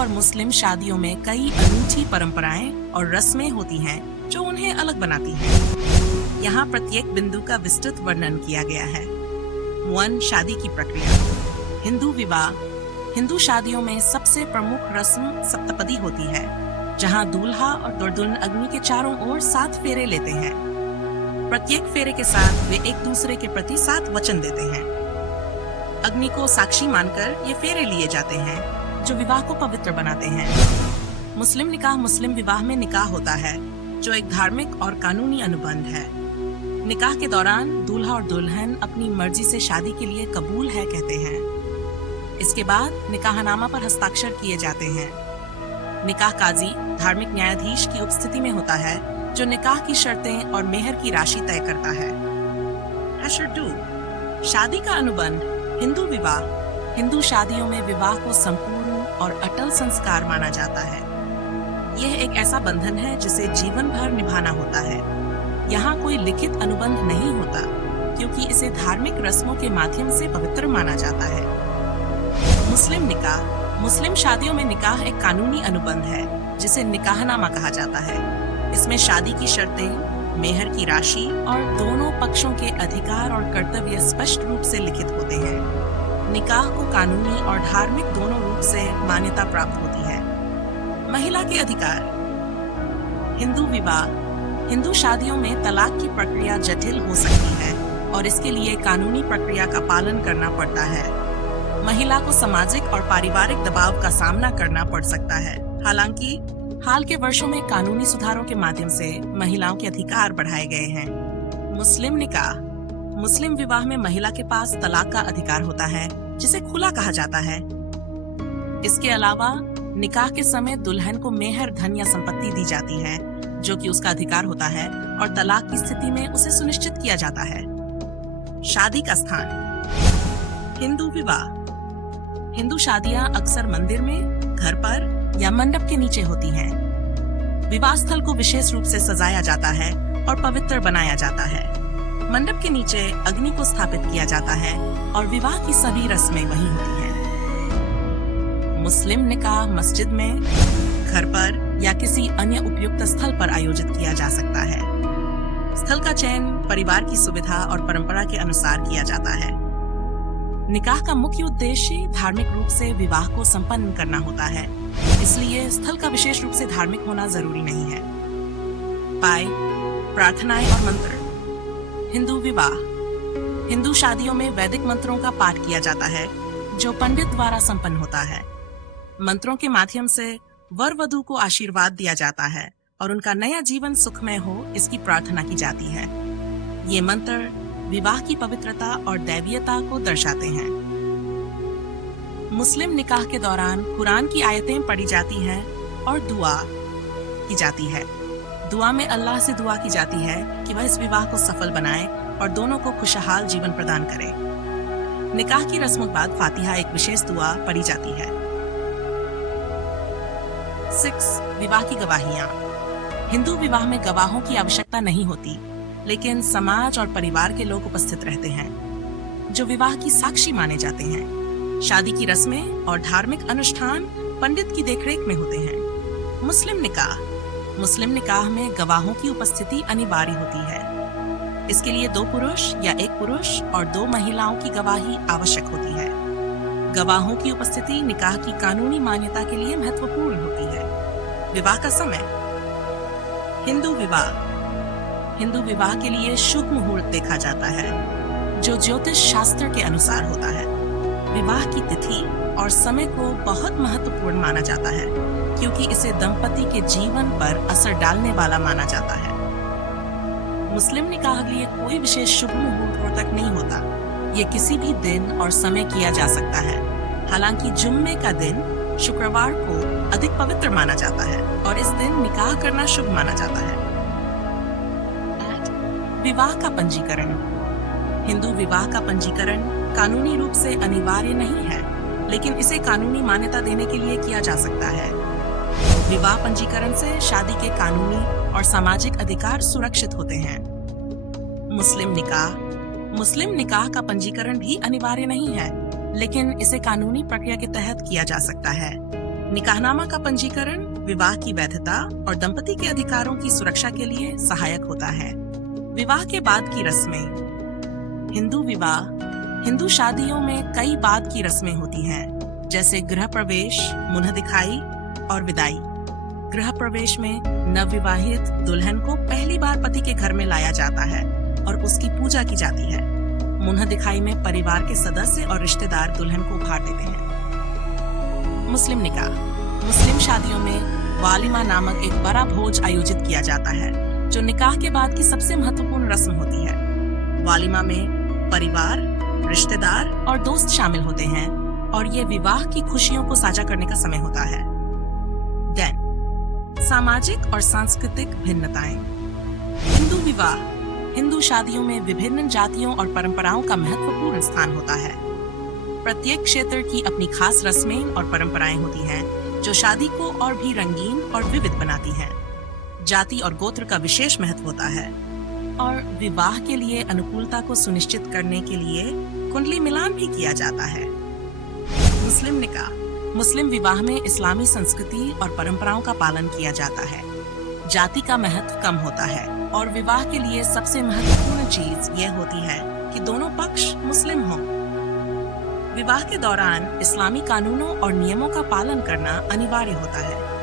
और मुस्लिम शादियों में कई अनूठी परंपराएं और रस्में होती हैं जो उन्हें अलग बनाती हैं। यहाँ प्रत्येक बिंदु का विस्तृत वर्णन किया गया है। 1. शादी की प्रक्रिया। हिंदू विवाह। हिंदू शादियों में सबसे प्रमुख रस्म सप्तपदी होती है, जहाँ दूल्हा और दुल्हन अग्नि के चारों ओर 7 फेरे लेते हैं। प्रत्येक फेरे के साथ वे एक दूसरे के प्रति 7 वचन देते हैं। अग्नि को साक्षी मानकर ये फेरे लिए जाते हैं, जो विवाह को पवित्र बनाते हैं। मुस्लिम निकाह। मुस्लिम विवाह में निकाह होता है, जो एक धार्मिक और कानूनी अनुबंध है। निकाह के दौरान दूल्हा और दुल्हन अपनी मर्जी से शादी के लिए कबूल है कहते हैं। इसके बाद निकाहनामा पर हस्ताक्षर किए जाते हैं। निकाह काजी धार्मिक न्यायाधीश की उपस्थिति में होता है, जो निकाह की शर्तें और मेहर की राशि तय करता है। 2. शादी का अनुबंध। हिंदू विवाह। हिंदू शादियों में विवाह को संपूर्ण और अटल संस्कार माना जाता है। यह एक ऐसा बंधन है जिसे जीवन भर निभाना होता है। यहाँ कोई लिखित अनुबंध नहीं होता, क्योंकि इसे धार्मिक रस्मों के माध्यम से पवित्र माना जाता है। मुस्लिम निकाह। मुस्लिम शादियों में निकाह एक कानूनी अनुबंध है, जिसे निकाहनामा कहा जाता है। इसमें शादी की शर्तें, मेहर की राशि और दोनों पक्षों के अधिकार और कर्तव्य स्पष्ट रूप से लिखित होते हैं। निकाह को कानूनी और धार्मिक दोनों रूप से मान्यता प्राप्त होती है। महिला के अधिकार। हिंदू विवाह। हिंदू शादियों में तलाक की प्रक्रिया जटिल हो सकती है और इसके लिए कानूनी प्रक्रिया का पालन करना पड़ता है। महिला को सामाजिक और पारिवारिक दबाव का सामना करना पड़ सकता है। हालांकि हाल के वर्षों में कानूनी सुधारों के माध्यम से महिलाओं के अधिकार बढ़ाए गए हैं। मुस्लिम निकाह। मुस्लिम विवाह में महिला के पास तलाक का अधिकार होता है, जिसे खुला कहा जाता है। इसके अलावा निकाह के समय दुल्हन को मेहर, धन या संपत्ति दी जाती है, जो कि उसका अधिकार होता है, और तलाक की स्थिति में उसे सुनिश्चित किया जाता है। शादी का स्थान। हिंदू विवाह। हिंदू शादियां अक्सर मंदिर में, घर पर या मंडप के नीचे होती हैं। विवाह स्थल को विशेष रूप से सजाया जाता है और पवित्र बनाया जाता है। मंडप के नीचे अग्नि को स्थापित किया जाता है और विवाह की सभी रस्में वहीं होती हैं। मुस्लिम निकाह मस्जिद में, घर पर या किसी अन्य उपयुक्त स्थल पर आयोजित किया जा सकता है। स्थल का चयन परिवार की सुविधा और परंपरा के अनुसार किया जाता है। निकाह का मुख्य उद्देश्य धार्मिक रूप से विवाह को संपन्न करना होता है, इसलिए स्थल का विशेष रूप से धार्मिक होना जरूरी नहीं है। प्रार्थनाएं और मंत्र। हिंदू विवाह। हिंदू शादियों में वैदिक मंत्रों का पाठ किया जाता है, जो पंडित द्वारा संपन्न होता है। मंत्रों के माध्यम से वर वधू को आशीर्वाद दिया जाता है और उनका नया जीवन सुखमय हो, इसकी प्रार्थना की जाती है। ये मंत्र विवाह की पवित्रता और दैवीयता को दर्शाते हैं। मुस्लिम निकाह के दौरान कुरान की आयतें पढ़ी जाती हैं और दुआ की जाती है। दुआ में अल्लाह से दुआ की जाती है कि वह इस विवाह को सफल बनाए और दोनों को खुशहाल जीवन प्रदान करे। निकाह की रस्मों के बाद फातिहा, एक विशेष दुआ, पढ़ी जाती है। 6. विवाह की गवाहियां। हिंदू विवाह में गवाहों की आवश्यकता नहीं होती, लेकिन समाज और परिवार के लोग उपस्थित रहते हैं, जो विवाह की साक्षी माने जाते हैं। शादी की रस्में और धार्मिक अनुष्ठान पंडित की देखरेख में होते हैं। मुस्लिम निकाह। मुस्लिम निकाह में गवाहों की उपस्थिति अनिवार्य होती है। इसके लिए 2 पुरुष या 1 पुरुष और 2 महिलाओं की गवाही आवश्यक होती है। गवाहों की उपस्थिति निकाह की कानूनी मान्यता के लिए महत्वपूर्ण होती है। विवाह का समय। हिंदू विवाह। हिंदू विवाह के लिए शुभ मुहूर्त देखा जाता है, जो ज्योतिष शास्त्र के अनुसार होता है। विवाह की तिथि और समय को बहुत महत्वपूर्ण माना जाता है, क्योंकि इसे दंपति के जीवन पर असर डालने वाला माना जाता है। मुस्लिम निकाह के लिए कोई विशेष शुभ मुहूर्त तक नहीं होता। ये किसी भी दिन और समय किया जा सकता है। हालांकि जुम्मे का दिन, शुक्रवार को अधिक पवित्र माना जाता है और इस दिन निकाह करना शुभ माना जाता है। विवाह का पंजीकरण। हिंदू विवाह का पंजीकरण कानूनी रूप से अनिवार्य नहीं है, लेकिन इसे कानूनी मान्यता देने के लिए किया जा सकता है। विवाह पंजीकरण से शादी के कानूनी और सामाजिक अधिकार सुरक्षित होते हैं। मुस्लिम निकाह। मुस्लिम निकाह का पंजीकरण भी अनिवार्य नहीं है, लेकिन इसे कानूनी प्रक्रिया के तहत किया जा सकता है। निकाहनामा का पंजीकरण विवाह की वैधता और दंपति के अधिकारों की सुरक्षा के लिए सहायक होता है। विवाह के बाद की रस्में। हिंदू विवाह। हिंदू शादियों में कई बाद की रस्में होती हैं, जैसे गृह प्रवेश, मुन्ह दिखाई और विदाई। गृह प्रवेश में नवविवाहित दुल्हन को पहली बार पति के घर में लाया जाता है और उसकी पूजा की जाती है। मुन्ह दिखाई में परिवार के सदस्य और रिश्तेदार दुल्हन को उपहार देते हैं। मुस्लिम निकाह। मुस्लिम शादियों में वालिमा नामक एक बड़ा भोज आयोजित किया जाता है, जो निकाह के बाद की सबसे महत्वपूर्ण रस्म होती है। वालिमा में परिवार, रिश्तेदार और दोस्त शामिल होते हैं और ये विवाह की खुशियों को साझा करने का समय होता है। देन सामाजिक और सांस्कृतिक भिन्नताएं। हिंदू विवाह। हिंदू शादियों में विभिन्न जातियों और परंपराओं का महत्वपूर्ण स्थान होता है। प्रत्येक क्षेत्र की अपनी खास रस्में और परंपराएं होती हैं, जो शादी को और भी रंगीन और विविध बनाती हैं। जाति और गोत्र का विशेष महत्व होता है और विवाह के लिए अनुकूलता को सुनिश्चित करने के लिए कुंडली मिलान भी किया जाता है। मुस्लिम निकाह। मुस्लिम विवाह में इस्लामी संस्कृति और परंपराओं का पालन किया जाता है। जाति का महत्व कम होता है और विवाह के लिए सबसे महत्वपूर्ण चीज यह होती है कि दोनों पक्ष मुस्लिम हों। विवाह के दौरान इस्लामी कानूनों और नियमों का पालन करना अनिवार्य होता है।